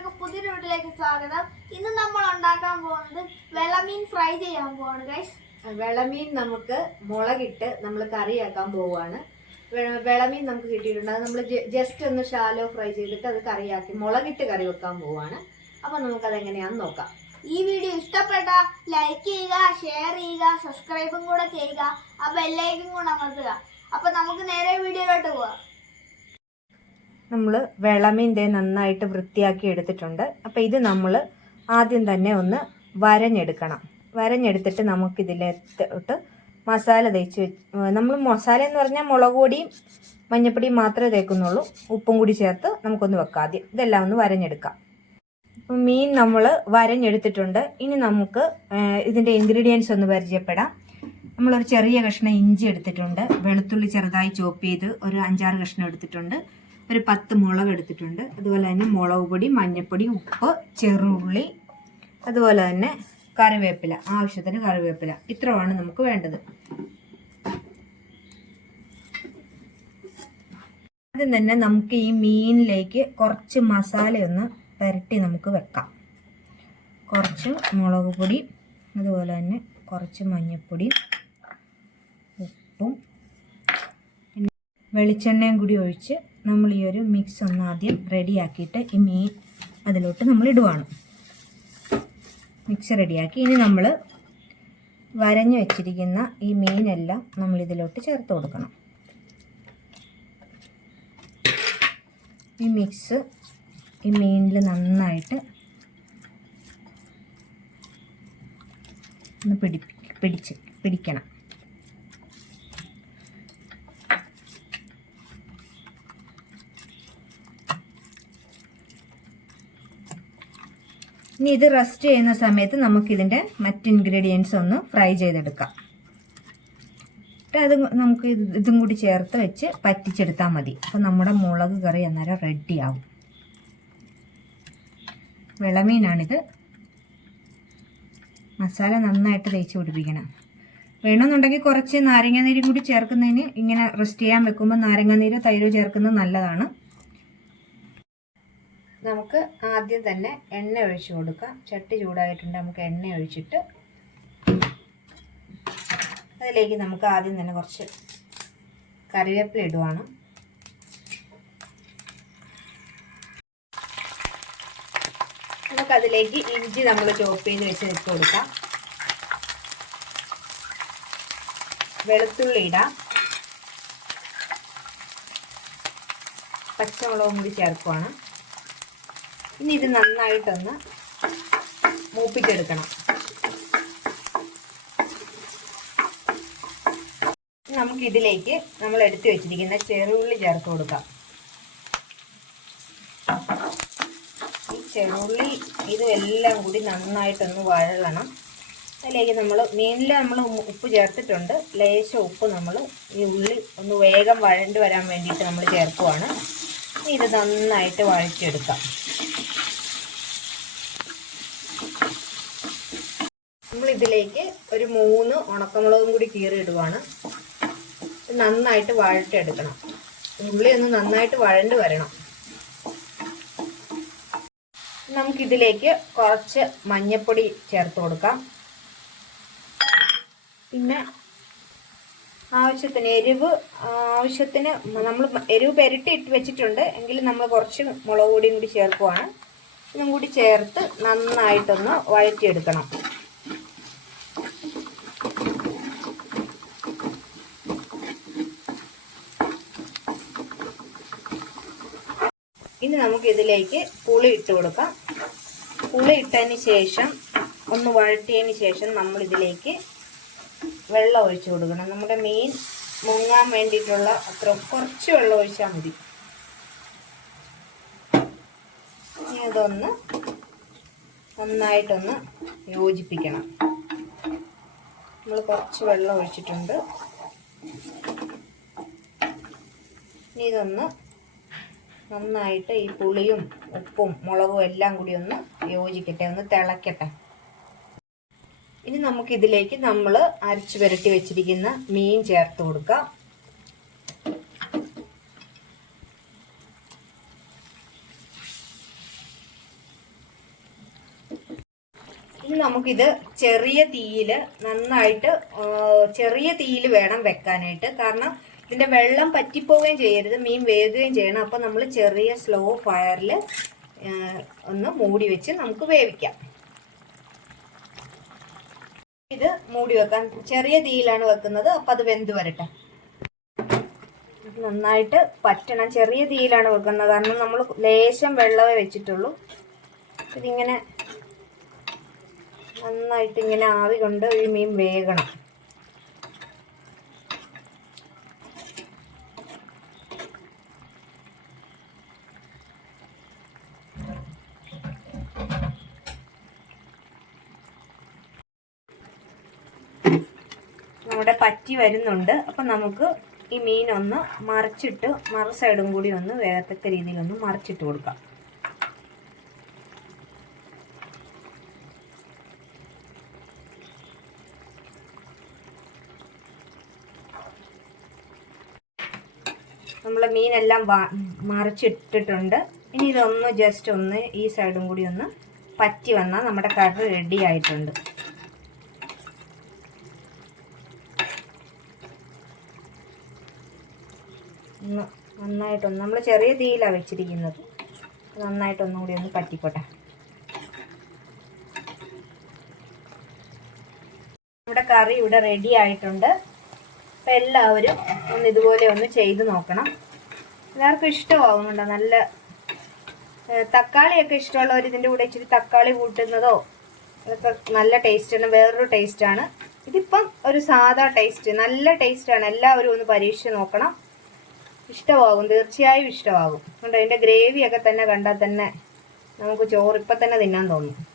എല്ലാവർക്കും പുതിയൊരു വീട്ടിലേക്ക് സ്വാഗതം. ഇന്ന് നമ്മൾ ഉണ്ടാക്കാൻ പോകുന്നത് വെളമീൻ ഫ്രൈ ചെയ്യാൻ പോവാണ് ഗൈസ് വെളമീൻ നമുക്ക് മുളകിട്ട് നമ്മൾ കറിയാക്കാൻ പോവുകയാണ് വെളമീൻ നമുക്ക് കിട്ടിയിട്ടുണ്ട്. അത് നമ്മൾ ജസ്റ്റ് ഒന്ന് ഷാലോ ഫ്രൈ ചെയ്തിട്ട് അത് കറിയാക്കി മുളകിട്ട് കറി വെക്കാൻ പോവുകയാണ് അപ്പൊ നമുക്കത് എങ്ങനെയാന്ന് നോക്കാം. ഈ വീഡിയോ ഇഷ്ടപ്പെട്ട ലൈക്ക് ചെയ്യുക ഷെയർ ചെയ്യുക സബ്സ്ക്രൈബും കൂടെ ചെയ്യുക ആ ബെല്ലൈക്കും കൂടെ അമർത്തുക. അപ്പൊ നമുക്ക് നേരെ വീഡിയോയിലോട്ട് പോവാം. നമ്മൾ വിളമിന്റെ നന്നായിട്ട് വൃത്തിയാക്കി എടുത്തിട്ടുണ്ട്. അപ്പോൾ ഇത് നമ്മൾ ആദ്യം തന്നെ ഒന്ന് വരഞ്ഞെടുക്കണം. വരഞ്ഞെടുത്തിട്ട് നമുക്കിതിലോട്ട് മസാല തേച്ച് നമ്മൾ മസാല എന്ന് പറഞ്ഞാൽ മുളക് പൊടിയും മഞ്ഞപ്പൊടിയും മാത്രമേ തേക്കുന്നുള്ളൂ. ഉപ്പും കൂടി ചേർത്ത് നമുക്കൊന്ന് വെക്കാം ആദ്യം. ഇതെല്ലാം ഒന്ന് വരഞ്ഞെടുക്കാം. അപ്പം മീൻ നമ്മൾ വരഞ്ഞെടുത്തിട്ടുണ്ട്. ഇനി നമുക്ക് ഇതിന്റെ ഇൻഗ്രീഡിയൻസ് ഒന്ന് പരിചയപ്പെടാം. നമ്മളൊരു ചെറിയ കഷ്ണം ഇഞ്ചി എടുത്തിട്ടുണ്ട്. വെളുത്തുള്ളി ചെറുതായി ചോപ്പ് ചെയ്ത് ഒരു അഞ്ചാറ് കഷ്ണം എടുത്തിട്ടുണ്ട്. ഒരു പത്ത് മുളക് എടുത്തിട്ടുണ്ട്. അതുപോലെ തന്നെ മുളക് പൊടി മഞ്ഞൾപ്പൊടി ഉപ്പ് ചെറുള്ളി അതുപോലെ തന്നെ കറിവേപ്പില ആവശ്യത്തിന് കറിവേപ്പില. ഇത്രയാണ് നമുക്ക് വേണ്ടത്. ആദ്യം തന്നെ നമുക്ക് ഈ മീനിലേക്ക് കുറച്ച് മസാലയൊന്ന് പുരട്ടി നമുക്ക് വെക്കാം. കുറച്ച് മുളക് പൊടി അതുപോലെ തന്നെ കുറച്ച് മഞ്ഞൾപ്പൊടി ഉപ്പും വെളിച്ചെണ്ണയും കൂടി ഒഴിച്ച് നമ്മൾ ഈ ഒരു മിക്സ് ഒന്ന് ആദ്യം റെഡിയാക്കിയിട്ട് ഈ മീൻ അതിലോട്ട് നമ്മൾ ഇടുവാണ്. മിക്സ് റെഡിയാക്കി ഇനി നമ്മൾ വരഞ്ഞു വെച്ചിരിക്കുന്ന ഈ മീനെല്ലാം നമ്മൾ ഇതിലോട്ട് ചേർത്ത് കൊടുക്കണം. ഈ മിക്സ് ഈ മീനിൽ നന്നായിട്ട് ഒന്ന് പിടി പിടിച്ച് പിടിക്കണം. ഇനി ഇത് റെസ്റ്റ് ചെയ്യുന്ന സമയത്ത് നമുക്കിതിന്റെ മറ്റ് ഇൻഗ്രീഡിയൻസ് ഒന്ന് ഫ്രൈ ചെയ്തെടുക്കാം. അത് നമുക്ക് ഇതും കൂടി ചേർത്ത് വെച്ച് പറ്റിച്ചെടുത്താൽ മതി. അപ്പോൾ നമ്മുടെ മുളക് കറി അന്നേരം റെഡിയാവും വിളമീനാണിത് മസാല നന്നായിട്ട് തേച്ച് പിടിപ്പിക്കണം. വേണമെന്നുണ്ടെങ്കിൽ കുറച്ച് നാരങ്ങാനീരും കൂടി ചേർക്കുന്നതിന് ഇങ്ങനെ റെസ്റ്റ് ചെയ്യാൻ വെക്കുമ്പോൾ നാരങ്ങാനീരോ തൈരോ ചേർക്കുന്നത് നല്ലതാണ്. നമുക്ക് ആദ്യം തന്നെ എണ്ണ ഒഴിച്ച് കൊടുക്കാം. ചട്ടി ചൂടായിട്ടുണ്ട് നമുക്ക് എണ്ണ ഒഴിച്ചിട്ട് അതിലേക്ക് നമുക്ക് ആദ്യം തന്നെ കുറച്ച് കറിവേപ്പില ഇടുവാണ്. നമുക്കതിലേക്ക് ഇഞ്ചി നമ്മൾ ചോപ്പ് ചെയ്ത് വെച്ച് ഇട്ട് കൊടുക്കാം. വെളുത്തുള്ളി ഇടാം. പച്ചമുളകും കൂടി ചേർക്കുവാണ്. ഇനി ഇത് നന്നായിട്ടൊന്ന് മൂപ്പിച്ചെടുക്കണം. നമുക്കിതിലേക്ക് നമ്മൾ എടുത്തു വെച്ചിരിക്കുന്ന ചെറുള്ളി ചേർത്ത് കൊടുക്കാം. ഈ ചെറുള്ളി ഇത് എല്ലാം കൂടി നന്നായിട്ടൊന്ന് വഴളണം. അതിലേക്ക് നമ്മൾ മീനിൽ നമ്മൾ ഉപ്പ് ചേർത്തിട്ടുണ്ട്. ലേശം ഉപ്പ് നമ്മൾ ഈ ഉള്ളി ഒന്ന് വേഗം വഴണ്ട് വരാൻ വേണ്ടിയിട്ട് നമ്മൾ ചേർക്കുവാണ്. ഇത് നന്നായിട്ട് വഴറ്റിയെടുക്കാം. നമ്മൾ ഇതിലേക്ക് ഒരു മൂന്ന് ഉണക്കമുളകും കൂടി കീറി ഇടുവാണ് നന്നായിട്ട് വഴറ്റെടുക്കണം ഉള്ളി ഒന്ന് നന്നായിട്ട് വഴണ്ട് വരണം. നമുക്കിതിലേക്ക് കുറച്ച് മഞ്ഞപ്പൊടി ചേർത്ത് കൊടുക്കാം. പിന്നെ ആവശ്യത്തിന് എരിവ് ആവശ്യത്തിന് നമ്മൾ എരിവ് പെരട്ടി ഇട്ട് വെച്ചിട്ടുണ്ട്. എങ്കിലും നമ്മൾ കുറച്ച് മുളക് പൊടിയും കൂടി ചേർക്കുവാണ്. ഇതും കൂടി ചേർത്ത് നന്നായിട്ടൊന്ന് വഴറ്റിയെടുക്കണം. ഇനി നമുക്ക് ഇതിലേക്ക് പുളി ഇട്ട് കൊടുക്കാം. പുളി ഇട്ടതിന് ശേഷം ഒന്ന് വഴറ്റിയതിന് ശേഷം നമ്മൾ ഇതിലേക്ക് വെള്ളം ഒഴിച്ചു കൊടുക്കണം. നമ്മുടെ മീൻ മുങ്ങാൻ വേണ്ടിയിട്ടുള്ള അത്ര കുറച്ച് വെള്ളം ഒഴിച്ചാൽ മതി. ഇതൊന്ന് നന്നായിട്ടൊന്ന് യോജിപ്പിക്കണം. നമ്മൾ കുറച്ച് വെള്ളം ഒഴിച്ചിട്ടുണ്ട്. ഇനി ഇതൊന്ന് നന്നായിട്ട് ഈ പുളിയും ഉപ്പും മുളകും എല്ലാം കൂടി ഒന്ന് യോജിക്കട്ടെ ഒന്ന് തിളക്കട്ടെ. ഇനി നമുക്ക് ഇതിലേക്ക് നമ്മൾ അരച്ചു പുരട്ടി വെച്ചിരിക്കുന്ന മീൻ ചേർത്ത് കൊടുക്കാം. ഇനി നമുക്കിത് ചെറിയ തീയിൽ നന്നായിട്ട് ചെറിയ തീയിൽ വേണം വെക്കാനായിട്ട്. കാരണം ഇതിന്റെ വെള്ളം പറ്റിപ്പോവുകയും ചെയ്യരുത് മീൻ വേവുകയും ചെയ്യണം. അപ്പോൾ നമ്മൾ ചെറിയ സ്ലോ ഫയറിൽ ഒന്ന് മൂടി വെച്ച് നമുക്ക് വേവിക്കാം. ഇത് മൂടി വെക്കാൻ ചെറിയ തീയിലാണ് വെക്കുന്നത് അപ്പം അത് വെന്ത് വരട്ടെ. നന്നായിട്ട് പറ്റണം ചെറിയ തീയിലാണ് വെക്കുന്നത്. കാരണം നമ്മൾ ലേശം വെള്ളമേ വെച്ചിട്ടുള്ളൂ. ഇതിങ്ങനെ നന്നായിട്ട് ഇങ്ങനെ ആവി കൊണ്ട് ഈ മീൻ വേകണം. നമ്മുടെ പറ്റി വരുന്നുണ്ട്. അപ്പം നമുക്ക് ഈ മീൻ ഒന്ന് മറിച്ചിട്ട് മറ സൈഡും കൂടി ഒന്ന് വേഗത്തക്ക രീതിയിലൊന്ന് മറിച്ചിട്ട് കൊടുക്കാം. നമ്മൾ മീനെല്ലാം മറിച്ചിട്ടിട്ടുണ്ട്. ഇനി ഇതൊന്ന് ജസ്റ്റ് ഒന്ന് ഈ സൈഡും കൂടി ഒന്ന് പറ്റി വന്നാൽ നമ്മുടെ കറി റെഡി ആയിട്ടുണ്ട്. ഒന്ന് നന്നായിട്ടൊന്ന് നമ്മൾ ചെറിയ തീയിലാണ് വെച്ചിരിക്കുന്നത്. നന്നായിട്ടൊന്നും കൂടി ഒന്ന് പറ്റിക്കോട്ടെ. നമ്മുടെ കറി ഇവിടെ റെഡി ആയിട്ടുണ്ട്. അപ്പം എല്ലാവരും ഒന്ന് ഇതുപോലെ ഒന്ന് ചെയ്ത് നോക്കണം. എല്ലാവർക്കും ഇഷ്ടമാവുന്നുണ്ടോ? നല്ല തക്കാളിയൊക്കെ ഇഷ്ടമുള്ളവർ ഇതിന്റെ കൂടെ ഇച്ചിരി തക്കാളി കൂട്ടുന്നതോ അതൊക്കെ നല്ല ടേസ്റ്റാണ് വേറൊരു ടേസ്റ്റാണ്. ഇതിപ്പം ഒരു സാധാ ടേസ്റ്റ് നല്ല ടേസ്റ്റാണ് എല്ലാവരും ഒന്ന് പരീക്ഷിച്ച് നോക്കണം. ഇഷ്ടമാകും. തീർച്ചയായും ഇഷ്ടമാകും. അതുകൊണ്ട് അതിന്റെ ഗ്രേവിയൊക്കെ തന്നെ കണ്ടാൽ തന്നെ നമുക്ക് ചോറ് ഇപ്പം തന്നെ തിന്നാൻ തോന്നും.